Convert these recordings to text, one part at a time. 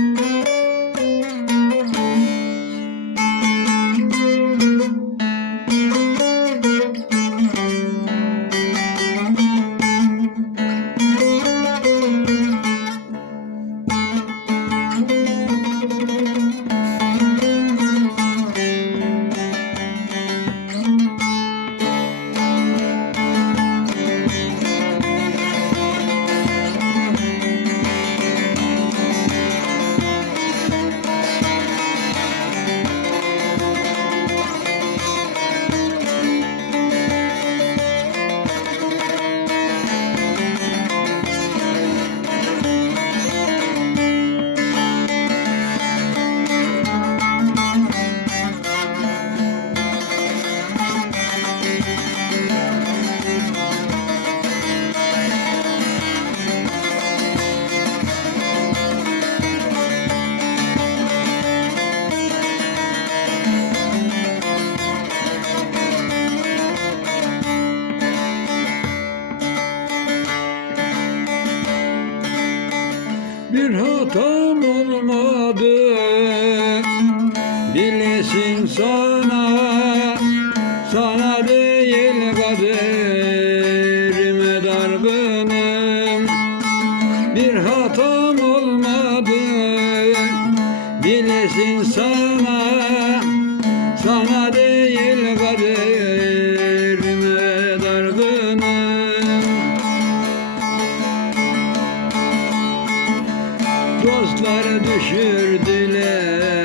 Bir sana Sana değil kaderime dargınım Bir hatam olmadı Bilesin sana Sana değil kaderime dargınım Dostlar düşürdüler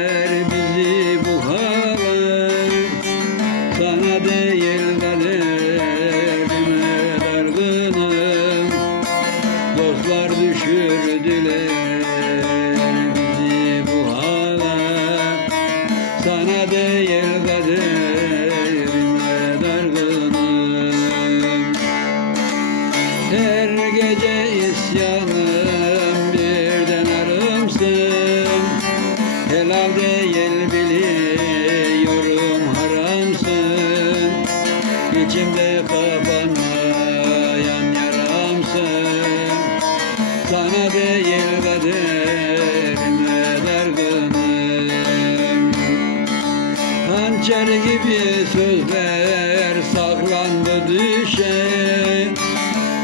gibi sözler saklandı düşe.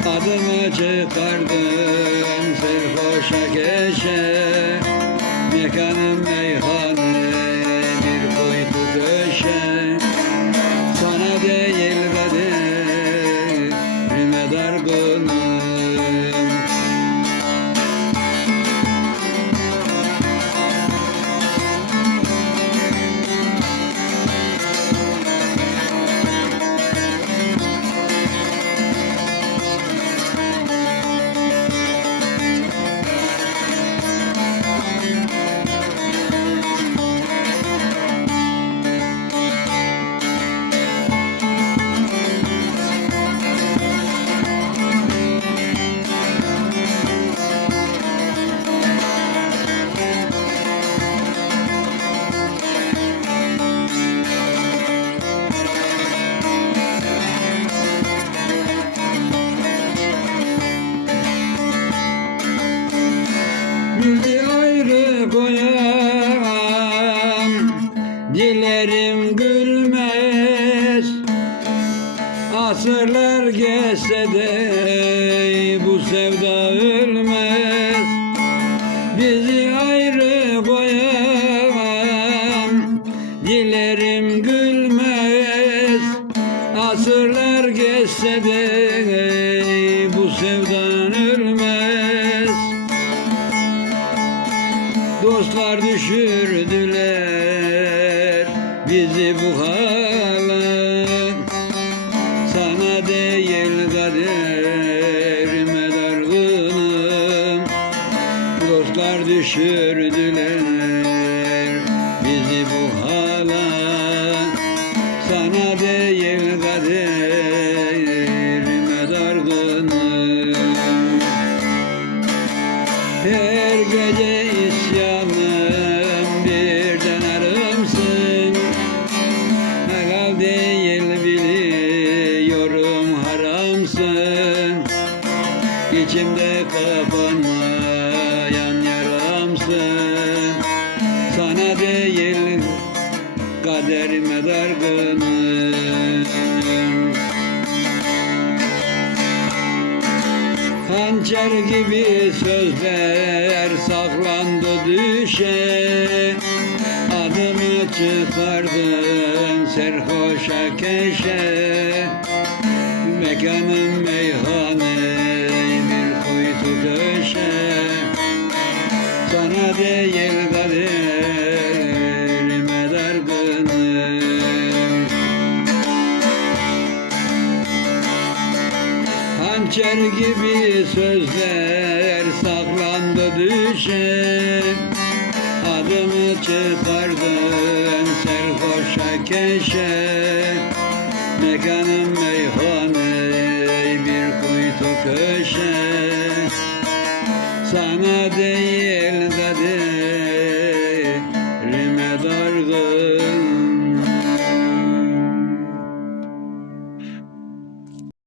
Adımı çıkardın serhoşa keşe Mekanım meyhane Asırlar geçse de Bu sevda ölmez. Bizi ayrı koyan Dilerim gülmez. Asırlar geçse de Bu sevdan ölmez. Dostlar düşürdüler bizi bu hale düşürdüler bizi bu hale Sana değil kaderime sözler saklandı düşe. Adımı çıkardın serhoşa keşe. Mekanım meyhane bir kuytu köşe Sana değil Hançer gibi sözler saklandı düşe. Adımı çıkardın serhoşa keşe. Mekanım meyhane bir kuytu köşe. Sana değil kaderime dargın